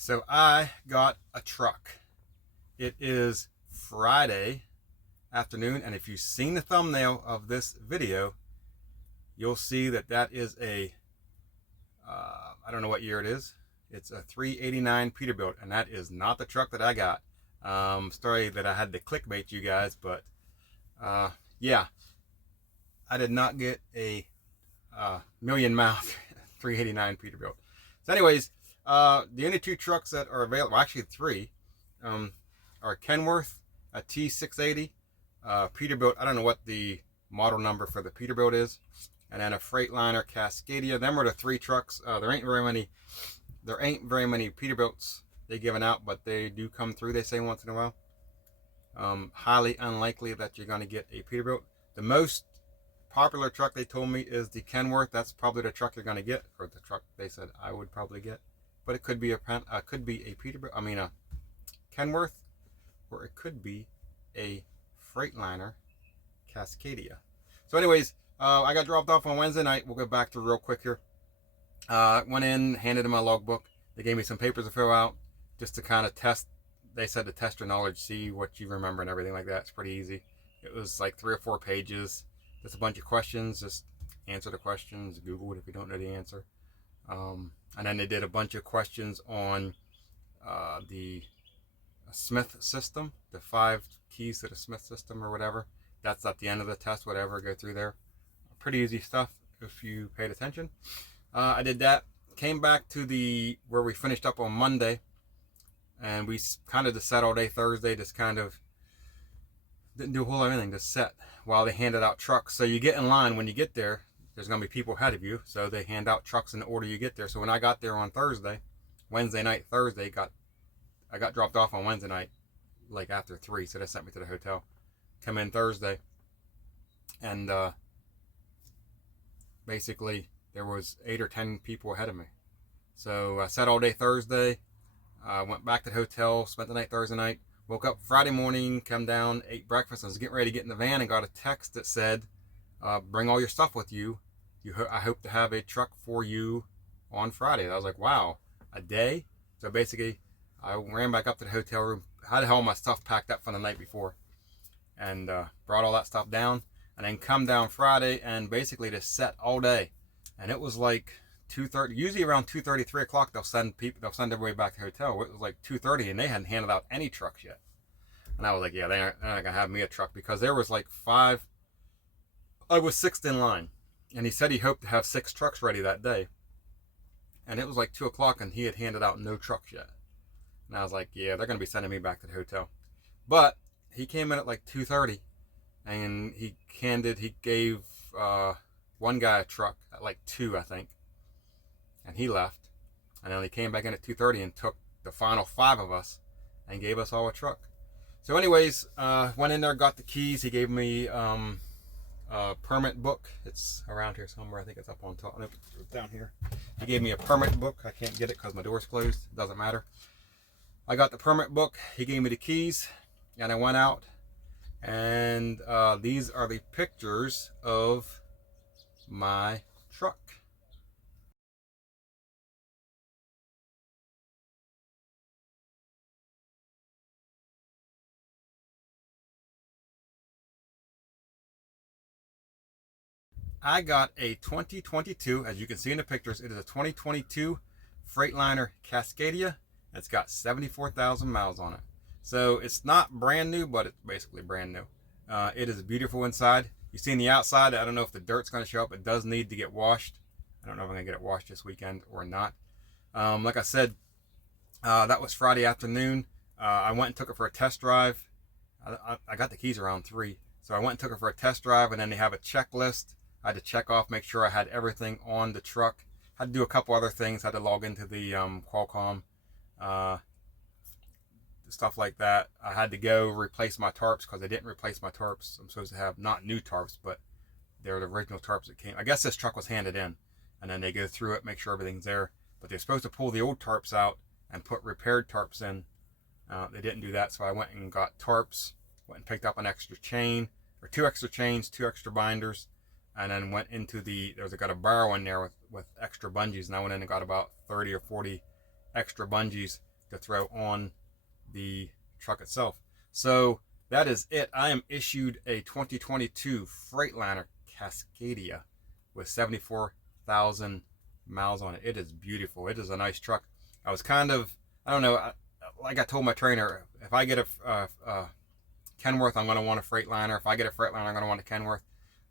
So I got a truck. It is Friday afternoon, and if you've seen the thumbnail of this video, you'll see that that is a I don't know what year it is. It's a 389 Peterbilt, and that is not the truck that I got. Sorry that I had to clickbait you guys, but yeah, I did not get a million mile 389 Peterbilt. So anyways, the only two trucks that are available, well, actually three, are Kenworth, a T680, Peterbilt. I don't know what the model number for the Peterbilt is, and then a Freightliner Cascadia. Them are the three trucks. There ain't very many Peterbilts they given out, but they do come through, they say, once in a while. Highly unlikely that you're going to get a Peterbilt. The most popular truck, they told me, is the Kenworth. That's probably the truck you're going to get, or the truck they said I would probably get. But it could be a Peterbilt. I mean a Kenworth, or it could be a Freightliner Cascadia. So anyways, I got dropped off on Wednesday night. We'll go back to real quick here. Went in, handed in my logbook. They gave me some papers to fill out just to kind of test. They said to test your knowledge, see what you remember and everything like that. It's pretty easy. It was like 3 or 4 pages. Just a bunch of questions. Just answer the questions. Google it if you don't know the answer. And then they did a bunch of questions on the Smith system, the 5 keys to the Smith system or whatever. That's at the end of the test, whatever. Go through there. Pretty easy stuff if you paid attention. I did that. Came back to where we finished up on Monday, and we kind of just sat all day Thursday. Just kind of didn't do a whole lot of anything. Just sat while they handed out trucks. So you get in line when you get there. There's going to be people ahead of you, so they hand out trucks in the order you get there. So when I got there on Wednesday night, I got dropped off on Wednesday night, like after 3, so they sent me to the hotel. Come in Thursday, and basically there was 8 or 10 people ahead of me. So I sat all day Thursday, went back to the hotel, spent the night Thursday night, woke up Friday morning, come down, ate breakfast, and was getting ready to get in the van, and got a text that said, bring all your stuff with you. I hope to have a truck for you on Friday. I was like, wow, a day? So basically, I ran back up to the hotel room, had all my stuff packed up from the night before, and brought all that stuff down, and then come down Friday and basically just sat all day. And it was like 2:30. Usually around 2:30, 3 o'clock, they'll send everybody back to the hotel. It was like 2:30, and they hadn't handed out any trucks yet. And I was like, yeah, they're not gonna have me a truck, because there was like 5. I was 6th in line, and he said he hoped to have 6 trucks ready that day. And it was like 2 o'clock, and he had handed out no trucks yet. And I was like, yeah, they're going to be sending me back to the hotel. But he came in at like 2:30, and he gave one guy a truck at like 2, I think. And he left. And then he came back in at 2:30 and took the final 5 of us and gave us all a truck. So anyways, went in there, got the keys. He gave me permit book. It's around here somewhere. I think it's up on top. Nope, it's down here. He gave me a permit book. I can't get it because my door's closed. It doesn't matter. I got the permit book. He gave me the keys, and I went out. And these are the pictures of my truck. I got a 2022, as you can see in the pictures, it is a 2022 Freightliner Cascadia. It's got 74,000 miles on it. So it's not brand new, but it's basically brand new. It is beautiful inside. You see in the outside, I don't know if the dirt's going to show up. It does need to get washed. I don't know if I'm going to get it washed this weekend or not. Like I said, that was Friday afternoon. I went and took it for a test drive. I got the keys around 3. So I went and took it for a test drive, and then they have a checklist. I had to check off, make sure I had everything on the truck. Had to do a couple other things. Had to log into the Qualcomm, stuff like that. I had to go replace my tarps because they didn't replace my tarps. I'm supposed to have not new tarps, but they're the original tarps that came. I guess this truck was handed in, and then they go through it, make sure everything's there. But they're supposed to pull the old tarps out and put repaired tarps in. They didn't do that, so I went and got tarps. Went and picked up an extra chain, or 2 extra chains, 2 extra binders. And then went into got a barrel in there with extra bungees, and I went in and got about 30 or 40 extra bungees to throw on the truck itself. So that is it. I am issued a 2022 Freightliner Cascadia with 74,000 miles on it. It is beautiful. It is a nice truck. I was kind of, I don't know, like I told my trainer, if I get a Kenworth, I'm going to want a Freightliner. If I get a Freightliner, I'm going to want a Kenworth.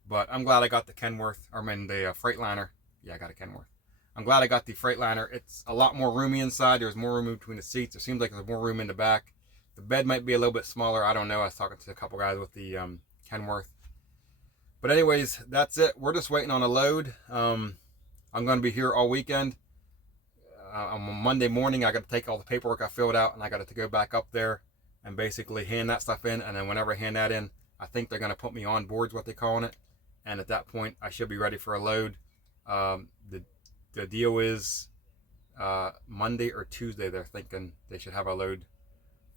But I'm glad I got the Kenworth, the Freightliner. Yeah, I got a Kenworth. I'm glad I got the Freightliner. It's a lot more roomy inside. There's more room between the seats. It seems like there's more room in the back. The bed might be a little bit smaller. I don't know. I was talking to a couple guys with the Kenworth. But anyways, that's it. We're just waiting on a load. I'm going to be here all weekend. On Monday morning, I got to take all the paperwork I filled out, and I got to go back up there and basically hand that stuff in. And then whenever I hand that in, I think they're going to put me on board, is what they're calling it. And at that point, I should be ready for a load. The deal is Monday or Tuesday, they're thinking they should have a load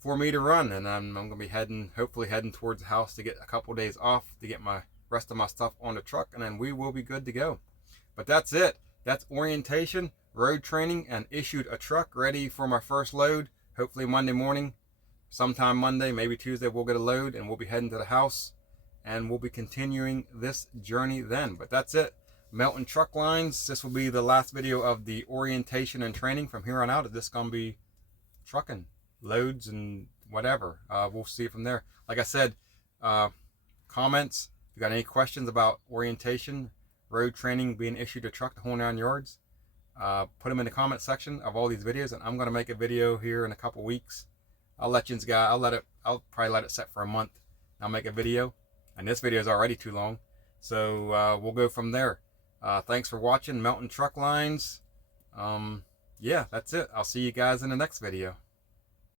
for me to run. And I'm going to be hopefully heading towards the house to get a couple days off to get my rest of my stuff on the truck, and then we will be good to go. But that's it. That's orientation, road training, and issued a truck ready for my first load. Hopefully Monday morning, sometime Monday, maybe Tuesday, we'll get a load and we'll be heading to the house, and we'll be continuing this journey then. But that's it. Melton Truck Lines. This will be the last video of the orientation and training. From here on out, it's just going to be trucking, loads, and whatever. We'll see from there. Like I said, comments. If you got any questions about orientation, road training, being issued a truck to whole 9 yards, put them in the comment section of all these videos, and I'm going to make a video here in a couple weeks. I'll probably let it set for a month. I'll make a video, and this video is already too long, so we'll go from there. Thanks for watching Melton Truck Lines. Yeah, that's it. I'll see you guys in the next video.